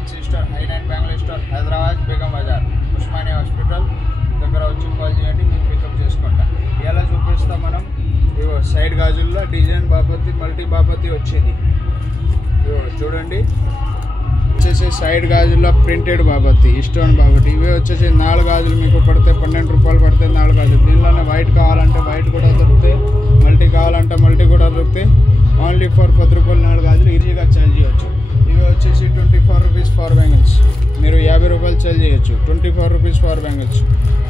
Fancy store I9 Bengaluru store Hyderabad Begum Bazaar Osmania hospital దగ్గర వచ్చి call చేయండి, మేము పికప్ చేసుకుంటాం. ఇలా చూపిస్తాం మనం. ఇగో సైడ్ గాజుల్లో డిజైన్ బాపతి మల్టీ బాపతి వచ్చేది. ఇగో చూడండి, వచ్చేసి సైడ్ గాజుల్లో ప్రింటెడ్ బాపతి స్టోన్ బాపతి. ఇవి వచ్చేసి 4 గాజులు మీకు పడితే 12 రూపాయలు పడతాయి 4 గాజులు. దీనిలోనే వైట్ కావాలంటే వైట్ కూడా దొరుకుతాయి, మల్టీ కావాలంటే మల్టీ కూడా దొరుకుతాయి. ఓన్లీ ఫర్ 10 రూపాయలు 4 గాజులు ఈజీగా సేల్ చేయొచ్చు. ఇవి వచ్చేసి 24 రూపీస్ ఫర్ బ్యాంగిల్స్. మీరు 50 రూపాయలు సేల్ చేయొచ్చు. 24 రూపీస్ ఫర్ బ్యాంగిల్స్.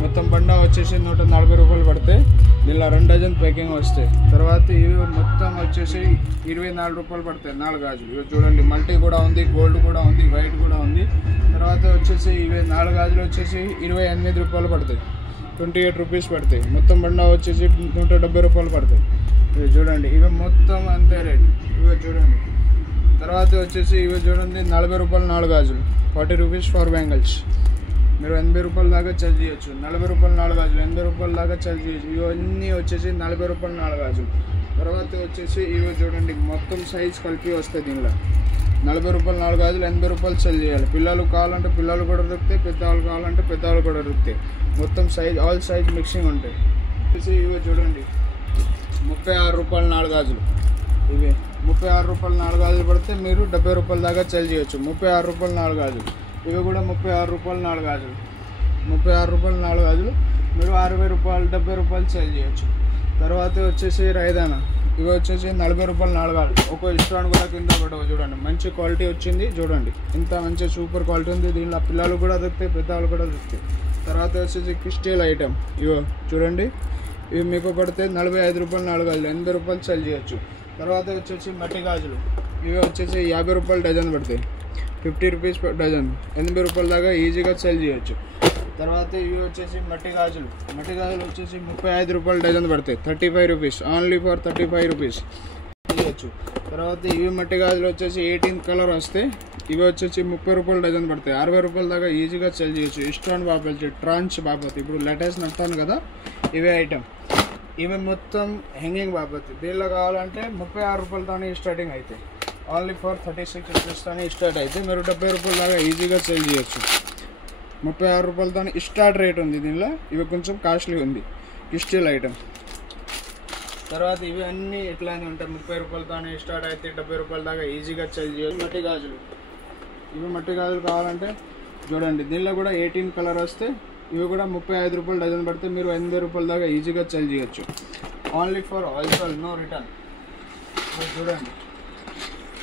మొత్తం బండ వచ్చేసి 140 రూపాయలు పడతాయి. దీనిలో 2 డజన్ ప్యాకింగ్ వస్తాయి. తర్వాత ఇవి మొత్తం వచ్చేసి 24 రూపాయలు పడతాయి 4 గాజులు. ఇవి చూడండి, మల్టీ కూడా ఉంది, గోల్డ్ కూడా ఉంది, వైట్ కూడా ఉంది. తర్వాత వచ్చేసి ఇవి 4 గాజులు వచ్చేసి 28 రూపాయలు పడతాయి, 28 రూపీస్ పడతాయి. మొత్తం బండ వచ్చేసి 170 రూపాయలు పడతాయి. ఇవి చూడండి, ఇవి మొత్తం అంతే రేట్. ఇవి చూడండి. తర్వాత వచ్చేసి ఇవి చూడండి 40 రూపాయలు 4 గాజులు, 40 రూపీస్ ఫర్ బ్యాంగిల్స్. మీరు 80 రూపాయల దాకా సేల్ చేయొచ్చు. 40 రూపాయలు 4 గాజులు, 80 రూపాయల దాకా సేల్ చేయొచ్చు. ఇవన్నీ వచ్చేసి 40 రూపాయలు 4 గాజులు. తర్వాత వచ్చేసి ఇవి చూడండి, మొత్తం సైజ్ కలిపి వస్తాయి. దీనిలో 40 రూపాయలు 4 గాజులు, 80 రూపాయలు సేల్ చేయాలి. పిల్లలు కావాలంటే పిల్లలు కూడా దొరుకుతాయి, పెద్దవాళ్ళు కావాలంటే పెద్దవాళ్ళు కూడా దొరుకుతాయి. మొత్తం సైజ్ ఆల్ సైజ్ మిక్సింగ్ ఉంటాయి. వచ్చేసి ఇవి చూడండి 36 రూపాయలు 4 గాజులు. ఇవి 36 రూపాయలు 4 గాజులు పడితే మీరు 70 రూపాయల దాకా సేల్ చేయొచ్చు. 36 రూపాయలు 4 గాజులు. ఇవి కూడా 36 రూపాయలు 4 గాజులు. 36 రూపాయలు 4 గాజులు మీరు 60 రూపాయలు 70 రూపాయలు సేల్ చేయొచ్చు. తర్వాత వచ్చేసి రైదానా. ఇవి వచ్చేసి 40 రూపాయలు 4 గాజులు. ఒక ఇస్టాండ్ కూడా కింద పడవు. చూడండి, మంచి క్వాలిటీ వచ్చింది. చూడండి, ఇంత మంచి సూపర్ క్వాలిటీ ఉంది. దీనిలో పిల్లలు కూడా దొరుకుతాయి, పెద్దవాళ్ళు కూడా దొరుకుతాయి. తర్వాత వచ్చేసి క్రిస్టల్ ఐటమ్. ఇవో చూడండి, ఇవి మీకు పడితే 45 రూపాయలు 4 గాజులు, 80 రూపాయలు సేల్ చేయొచ్చు. తర్వాత వచ్చేసి మట్టి గాజులు. ఇవి వచ్చేసి 50 రూపాయలు డజన్ పడతాయి, 50 రూపీస్ డజన్, 80 రూపాయల దాకా ఈజీగా సేల్ చేయొచ్చు. తర్వాత ఇవి వచ్చేసి మట్టి గాజులు. మట్టి గాజులు వచ్చేసి 35 రూపాయలు డజన్ పడతాయి, 35 రూపీస్, ఓన్లీ ఫర్ 35 రూపీస్ చేయొచ్చు. తర్వాత ఇవి మట్టి గాజులు వచ్చేసి 18 కలర్ వస్తాయి. ఇవి వచ్చేసి 30 రూపాయలు డజన్ పడతాయి, 60 రూపాయల దాకా ఈజీగా సేల్ చేయొచ్చు. ఇస్టాన్ బాపతి, ట్రాంచ్ బాపతి, ఇప్పుడు లేటెస్ట్ నడతాను కదా, ఇవే ఐటమ్. ఇవి మొత్తం హ్యాంగింగ్ బాపతి. దీనిలో కావాలంటే 36 రూపాయలతో స్టార్టింగ్ అవుతాయి. ఓన్లీ ఫర్ 36 రూపీస్తో స్టార్ట్ అయితే మీరు 70 రూపాయల దాకా ఈజీగా సేల్ చేయొచ్చు. 36 రూపాయలతో స్టార్ట్ రేట్ ఉంది దీనిలో. ఇవి కొంచెం కాస్ట్లీ ఉంది, క్రిస్టల్ ఐటమ్. తర్వాత ఇవి అన్నీ ఎట్లానే ఉంటాయి, 30 రూపాయలతో స్టార్ట్ అయితే 70 రూపాయల దాకా ఈజీగా సేల్ చేయొచ్చు. మట్టి గాజులు. ఇవి మట్టి గాజులు కావాలంటే చూడండి, దీనిలో కూడా 18 కలర్ వస్తే ఇవి కూడా 35 రూపాయలు డజన్ పడితే మీరు 80 రూపాయల దాకా ఈజీగా సేల్ చేయొచ్చు. Only for wholesale, no return. చూడండి,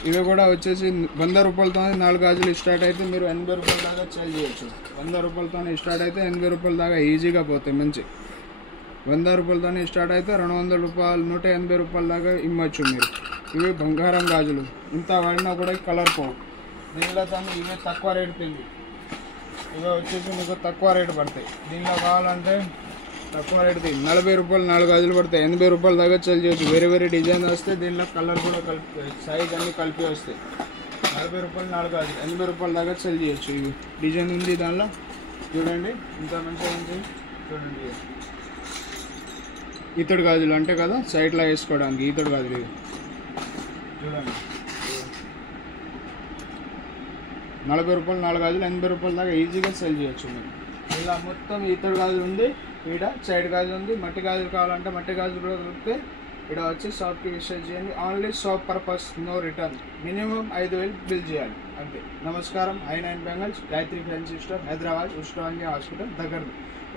ఇవి కూడా వచ్చేసి 100 రూపాయలతో 4 గాజులు స్టార్ట్ అయితే మీరు 80 రూపాయల దాకా సేల్ చేయొచ్చు. 100 రూపాయలతో స్టార్ట్ అయితే 80 రూపాయల దాకా ఈజీగా పోతాయి మంచి. 100 రూపాయలతో స్టార్ట్ అయితే 200 రూపాయలు, 180 రూపాయల దాకా ఇమ్మొచ్చు మీరు. ఇవి బంగారం గాజులు, ఇంత వాడినా కూడా కలర్ పోవు. దీనిలో తను ఇవే తక్కువ రేటు తింది. ఇవి వచ్చేసి మీకు తక్కువ రేటు పడతాయి. దీనిలో కావాలంటే తక్కువ రేటు తింది 40 రూపాయలు 4 గాజులు పడతాయి, 80 రూపాయల దాకా సేల్ చేయొచ్చు. వేరే వేరే డిజైన్ వస్తే దీనిలో కలర్ కూడా కలిపి సైజ్ అన్నీ కలిపి వస్తాయి. 40 రూపాయలు 4 గాజులు, 80 రూపాయల దాకా సేల్ చేయొచ్చు. ఇవి డిజైన్ ఉంది దానిలో. చూడండి, ఇంత మంచిగా ఉంది. చూడండి, ఈతడు గాజులు అంటే కదా సైడ్లో వేసుకోవడానికి ఈతడు గాజులు. ఇవి చూడండి, 40 రూపాయలు 4 గాజులు, 80 రూపాయల దాకా ఈజీగా సేల్ చేయొచ్చు మీరు. ఇలా మొత్తం ఈతడు గాజులు ఉంది, ఈడ సైడ్ గాజులు ఉంది. మట్టి గాజులు కావాలంటే మట్టి గాజులు కూడా దొరికితే ఇక్కడ వచ్చి షాప్కి విజిట్ చేయండి. Only shop purpose, no return. Minimum 5,000 bill చేయాలి అంతే. నమస్కారం. I9 bangles, Gayatri fancy store, Hyderabad Osmania hospital దగ్గర.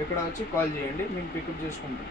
ఇక్కడ వచ్చి కాల్ చేయండి, మేము పికప్ చేసుకుంటాం.